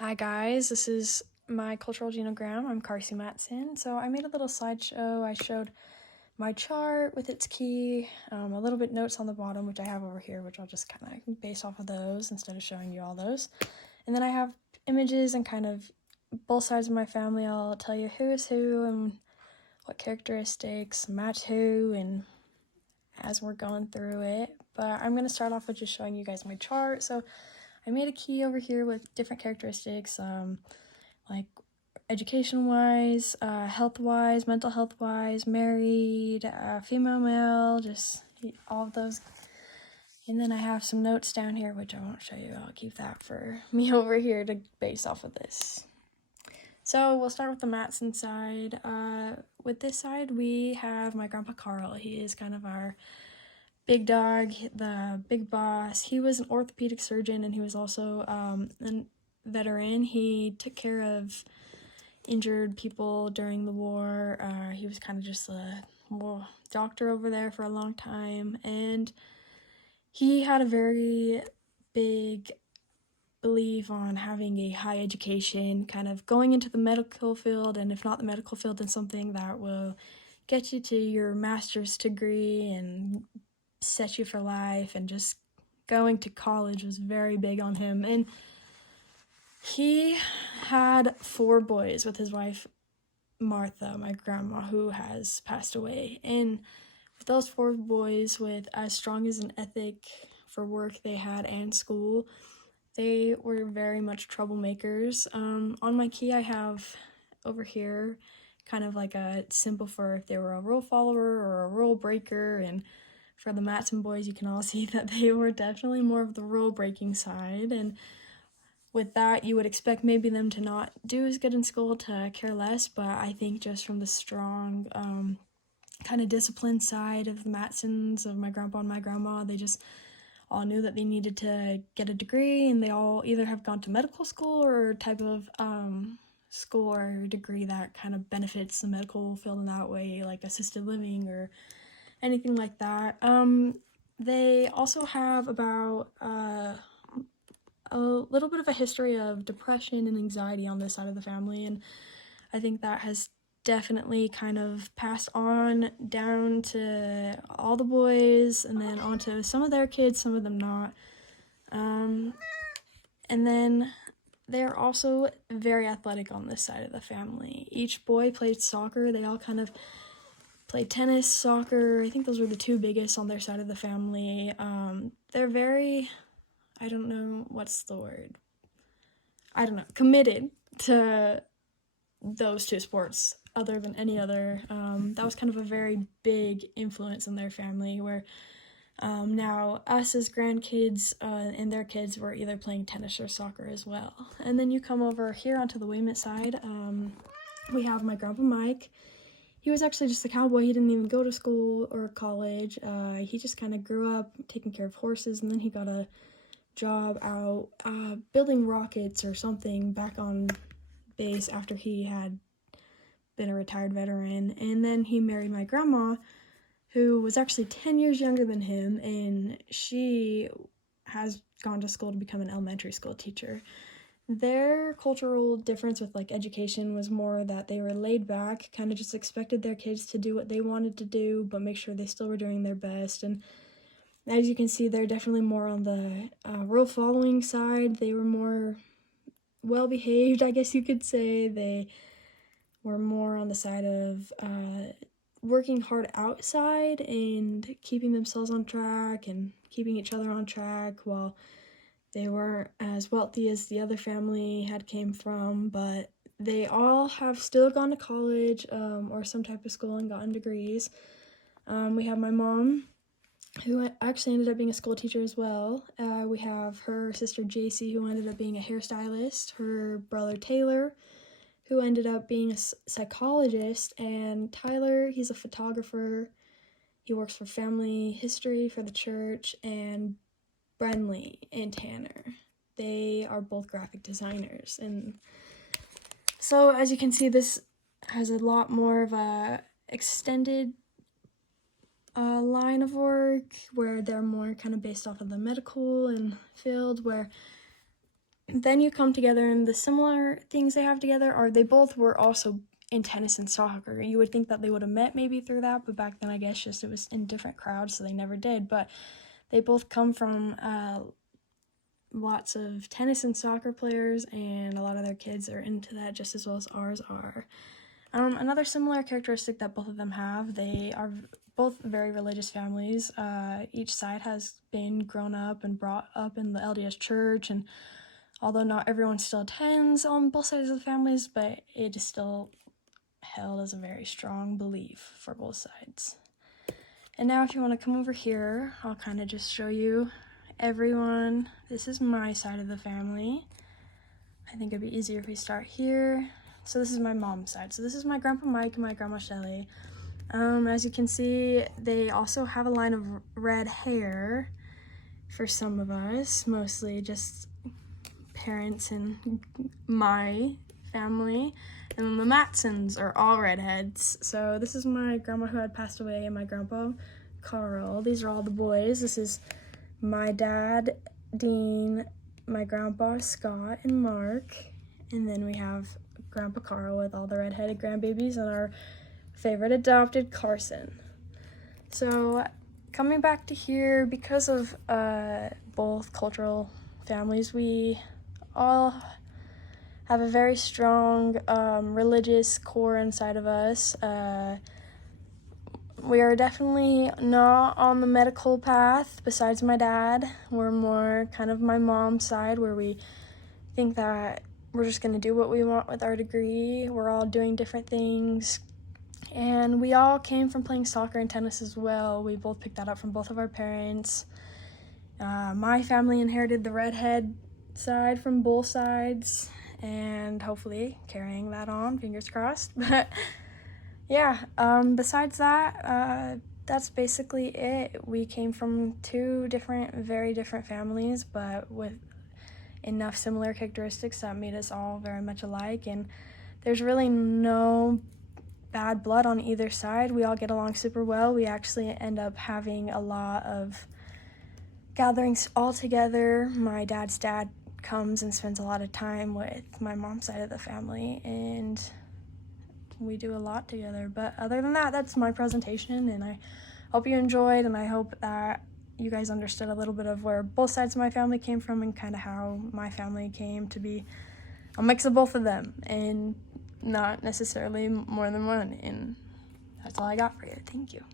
Hi guys, this is my cultural genogram. I'm Karcy Matson. So I made a little slideshow. I showed my chart with its key, a little bit notes on the bottom, which I have over here, which I'll just kind of base off of those instead of showing you all those. And then I have images and kind of both sides of my family. I'll tell you who is who and what characteristics match who, and as we're going through it. But I'm going to start off with just showing you guys my chart. So I made a key over here with different characteristics, like education-wise, health-wise, mental health-wise, married, female, male, just all of those. And then I have some notes down here, which I won't show you. I'll keep that for me over here to base off of this. So we'll start with the Matson side. With this side, we have my grandpa Carl. He is kind of our big dog, the big boss. He was an orthopedic surgeon, and he was also a veteran. He took care of injured people during the war. He was kind of just a doctor over there for a long time, and he had a very big belief on having a high education, kind of going into the medical field, and if not the medical field, then something that will get you to your master's degree and set you for life. And just going to college was very big on him. And he had 4 boys with his wife Martha, my grandma, who has passed away. And with those 4 boys, with as strong as an ethic for work they had and school, they were very much troublemakers. On my key I have over here kind of like a symbol for if they were a rule follower or a rule breaker, and for the Matson boys you can all see that they were definitely more of the rule breaking side. And with that, you would expect maybe them to not do as good in school, to care less, but I think just from the strong kind of discipline side of the Matsons, of my grandpa and my grandma, they just all knew that they needed to get a degree, and they all either have gone to medical school or type of school or degree that kind of benefits the medical field in that way, like assisted living or anything like that. They also have about a little bit of a history of depression and anxiety on this side of the family, and I think that has definitely kind of passed on down to all the boys, and then onto some of their kids, some of them not. And then they're also very athletic on this side of the family. Each boy played soccer. They all kind of played tennis, soccer. I think those were the 2 biggest on their side of the family. They're very, I don't know what's the word. I don't know, committed to those 2 sports other than any other. That was kind of a very big influence in their family, where now us as grandkids and their kids were either playing tennis or soccer as well. And then you come over here onto the Weymouth side. We have my grandpa Mike. He was actually just a cowboy. He didn't even go to school or college. He just kind of grew up taking care of horses, and then he got a job out building rockets or something back on base after he had been a retired veteran. And then he married my grandma, who was actually 10 years younger than him, and she has gone to school to become an elementary school teacher. Their cultural difference with like education was more that they were laid back, kind of just expected their kids to do what they wanted to do, but make sure they still were doing their best. And as you can see, they're definitely more on the rule following side. They were more well behaved, I guess you could say. They were more on the side of working hard outside and keeping themselves on track and keeping each other on track, while they weren't as wealthy as the other family had came from, but they all have still gone to college or some type of school and gotten degrees. We have my mom, who actually ended up being a school teacher as well. We have her sister JC, who ended up being a hairstylist, her brother Taylor, who ended up being a psychologist, and Tyler, he's a photographer. He works for family history for the church, and Brenley and Tanner, they are both graphic designers. And so as you can see, this has a lot more of a extended line of work, where they're more kind of based off of the medical and field, where Then you come together, and the similar things they have together are they both were also in tennis and soccer. You would think that they would have met maybe through that, but back then I guess just it was in different crowds, so they never did. But they both come from lots of tennis and soccer players, and a lot of their kids are into that just as well as ours are. Another similar characteristic that both of them have, they are both very religious families. Each side has been grown up and brought up in the LDS church, and although not everyone still attends on both sides of the families, but it is still held as a very strong belief for both sides. And now if you want to come over here, I'll kind of just show you everyone. This is my side of the family. I think it'd be easier if we start here. So this is my mom's side. So this is my grandpa Mike and my grandma Shelly. As you can see, they also have a line of red hair for some of us, mostly just parents and my family. And then the Matsons are all redheads. So this is my grandma who had passed away and my grandpa Carl. These are all the boys. This is my dad, Dean, my grandpa Scott and Mark, and then we have Grandpa Carl with all the redheaded grandbabies and our favorite adopted Carson. So coming back to here, because of both cultural families, we all have a very strong religious core inside of us. We are definitely not on the medical path besides my dad. We're more kind of my mom's side, where we think that we're just going to do what we want with our degree. We're all doing different things. And we all came from playing soccer and tennis as well. We both picked that up from both of our parents. My family inherited the redhead side from both sides, and hopefully carrying that on, fingers crossed. But yeah, besides that, that's basically it. We came from two very different families, but with enough similar characteristics that made us all very much alike, and there's really no bad blood on either side. We all get along super well. We actually end up having a lot of gatherings all together. My dad's dad comes and spends a lot of time with my mom's side of the family, and we do a lot together. But other than that, that's my presentation, and I hope you enjoyed, and I hope that you guys understood a little bit of where both sides of my family came from and kind of how my family came to be a mix of both of them and not necessarily more than one. And that's all I got for you. Thank you.